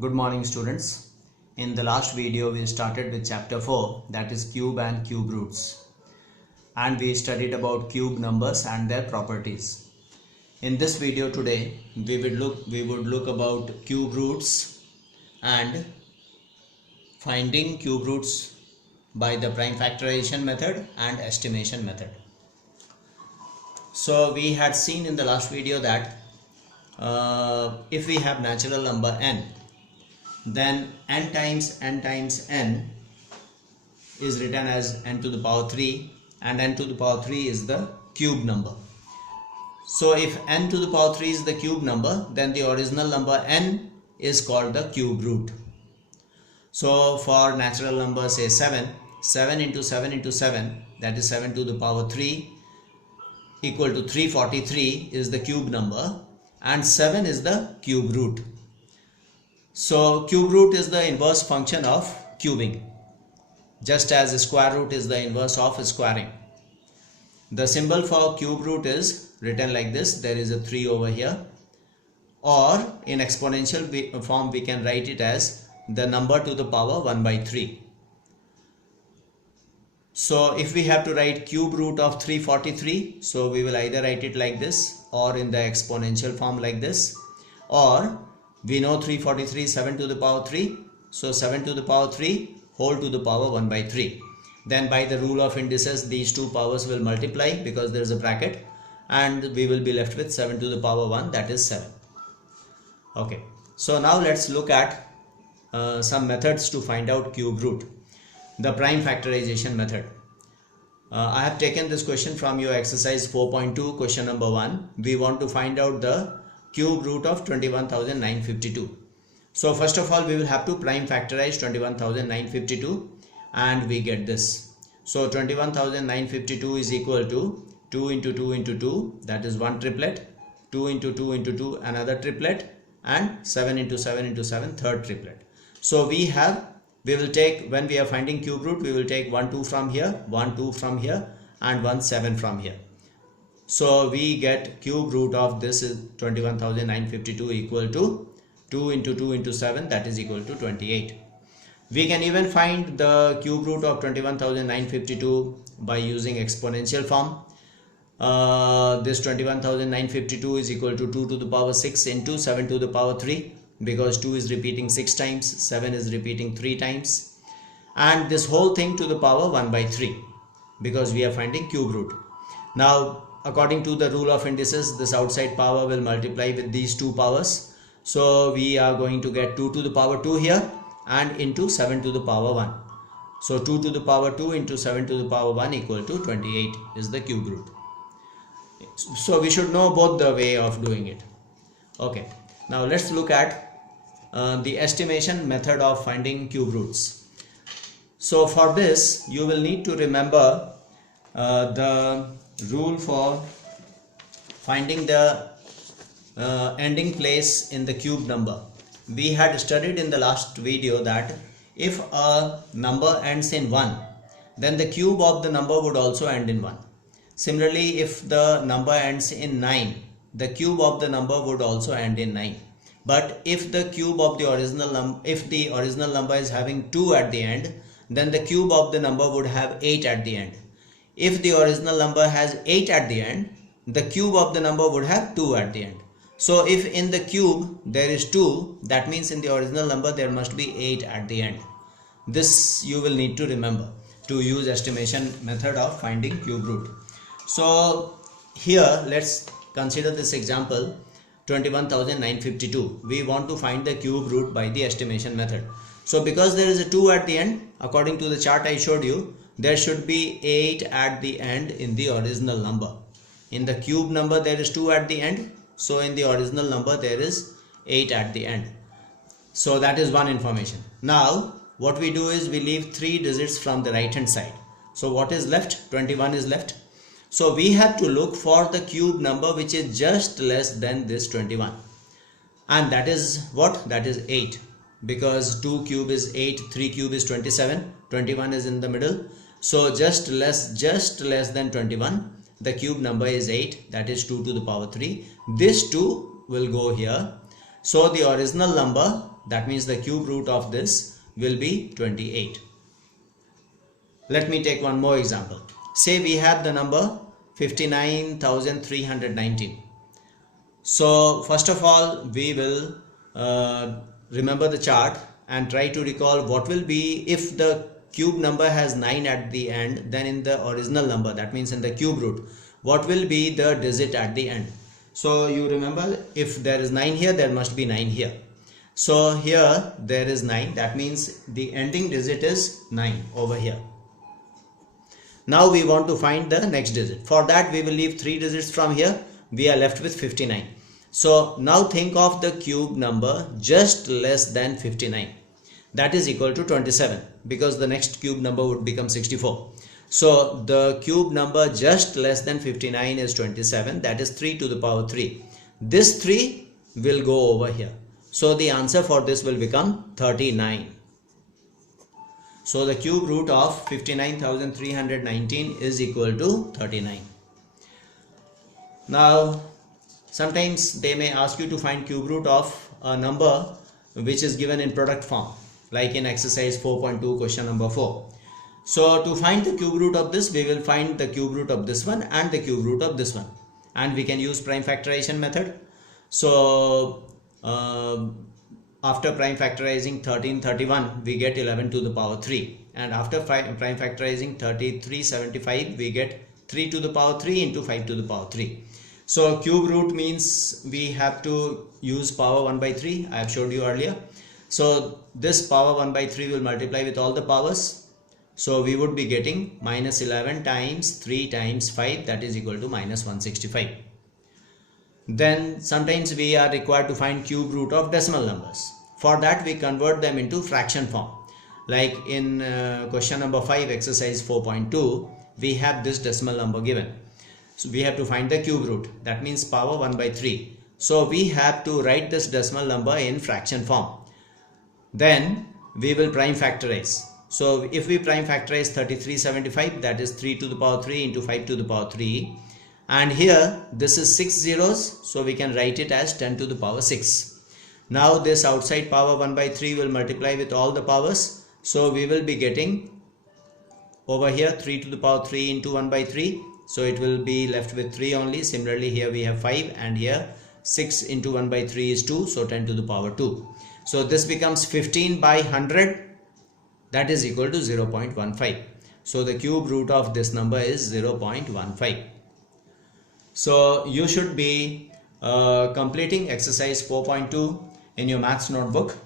Good morning students. In the last video we started with chapter 4, that is cube and cube roots, and we studied about cube numbers and their properties. In this video today we would look about cube roots and finding cube roots by the prime factorization method and estimation method. So we had seen in the last video that if we have natural number n, then n times n is written as n to the power 3, and n to the power 3 is the cube number. So if n to the power 3 is the cube number, then the original number n is called the cube root. So for natural number, say 7 into 7 into 7, that is 7 to the power 3 equal to 343 is the cube number, and 7 is the cube root. So cube root is the inverse function of cubing, just as square root is the inverse of squaring. The symbol for cube root is written like this. There is a 3 over here, or in exponential form we can write it as the number to the power 1 by 3. So if we have to write cube root of 343, so we will either write it like this or in the exponential form like this, or we know 343 is 7 to the power 3, so 7 to the power 3 whole to the power 1 by 3. Then by the rule of indices, these two powers will multiply because there is a bracket, and we will be left with 7 to the power 1, that is 7. Okay, so now let's look at some methods to find out cube root. The prime factorization method. I have taken this question from your exercise 4.2, question number 1. We want to find out the cube root of 21,952. So first of all we will have to prime factorize 21,952, and we get this. So 21,952 is equal to 2 into 2 into 2, that is one triplet, 2 into 2 into 2 another triplet, and 7 into 7 into 7 third triplet. So we will take, when we are finding cube root, we will take 1 2 from here, 1 2 from here, and 1 7 from here. So we get cube root of this is 21,952 equal to 2 into 2 into 7, that is equal to 28. We can even find the cube root of 21,952 by using exponential form. This 21,952 is equal to 2 to the power 6 into 7 to the power 3, because 2 is repeating 6 times, 7 is repeating 3 times, and this whole thing to the power 1 by 3, because we are finding cube root. Now according to the rule of indices, this outside power will multiply with these two powers, so we are going to get 2 to the power 2 here and into 7 to the power 1. So 2 to the power 2 into 7 to the power 1 equal to 28 is the cube root. So we should know both the way of doing it. Okay, now let's look at the estimation method of finding cube roots. So for this you will need to remember the rule for finding the ending place in the cube number. We had studied in the last video that if a number ends in 1, then the cube of the number would also end in 1. Similarly, if the number ends in 9, the cube of the number would also end in 9. But if the cube of the original number is having 2 at the end, then the cube of the number would have 8 at the end. If the original number has 8 at the end, the cube of the number would have 2 at the end. So if in the cube there is 2, that means in the original number there must be 8 at the end. This you will need to remember to use estimation method of finding cube root. So here let's consider this example 21,952. We want to find the cube root by the estimation method. So because there is a 2 at the end, according to the chart I showed you, there should be 8 at the end in the original number. In the cube number there is 2 at the end, so in the original number there is 8 at the end. So that is one information. Now what we do is we leave 3 digits from the right hand side. So what is left? 21 is left. So we have to look for the cube number which is just less than this 21, and that is what? That is 8, because 2 cube is 8, 3 cube is 27, 21 is in the middle. So just less than 21, the cube number is 8, that is 2 to the power 3. This 2 will go here. So the original number that means the cube root of this will be 28. Let me take one more example. Say we have the number 59,319. So first of all, we will remember the chart and try to recall what will be if the cube number has 9 at the end. Then in the original number, that means in the cube root, what will be the digit at the end. So you remember, if there is 9 here, there must be 9 here. So here there is 9, that means the ending digit is 9 over here. Now we want to find the next digit. For that we will leave 3 digits from here. We are left with 59. So now think of the cube number just less than 59. That is equal to 27, because the next cube number would become 64. So the cube number just less than 59 is 27, that is 3 to the power 3. This 3 will go over here. So the answer for this will become 39. So the cube root of 59,319 is equal to 39. Now sometimes they may ask you to find cube root of a number which is given in product form, like in exercise 4.2 question number 4. So to find the cube root of this, we will find the cube root of this one and the cube root of this one, and we can use prime factorization method. So after prime factorizing 1331, we get 11 to the power 3, and after prime factorizing 3375, we get 3 to the power 3 into 5 to the power 3. So cube root means we have to use power 1 by 3. I have showed you earlier. So this power 1 by 3 will multiply with all the powers. So we would be getting minus 11 times 3 times 5, that is equal to minus 165. Then sometimes we are required to find cube root of decimal numbers. For that we convert them into fraction form. Like in question number 5, exercise 4.2, we have this decimal number given. So we have to find the cube root, that means power 1 by 3. So we have to write this decimal number in fraction form. Then we will prime factorize. So if we prime factorize 3375, that is 3 to the power 3 into 5 to the power 3. And here this is 6 zeros, so we can write it as 10 to the power 6. Now this outside power 1 by 3 will multiply with all the powers. So we will be getting over here 3 to the power 3 into 1 by 3. So it will be left with 3 only. Similarly here we have 5, and here 6 into 1 by 3 is 2. So 10 to the power 2. So this becomes 15 by 100. That is equal to 0.15. So the cube root of this number is 0.15. So you should be completing exercise 4.2 in your maths notebook.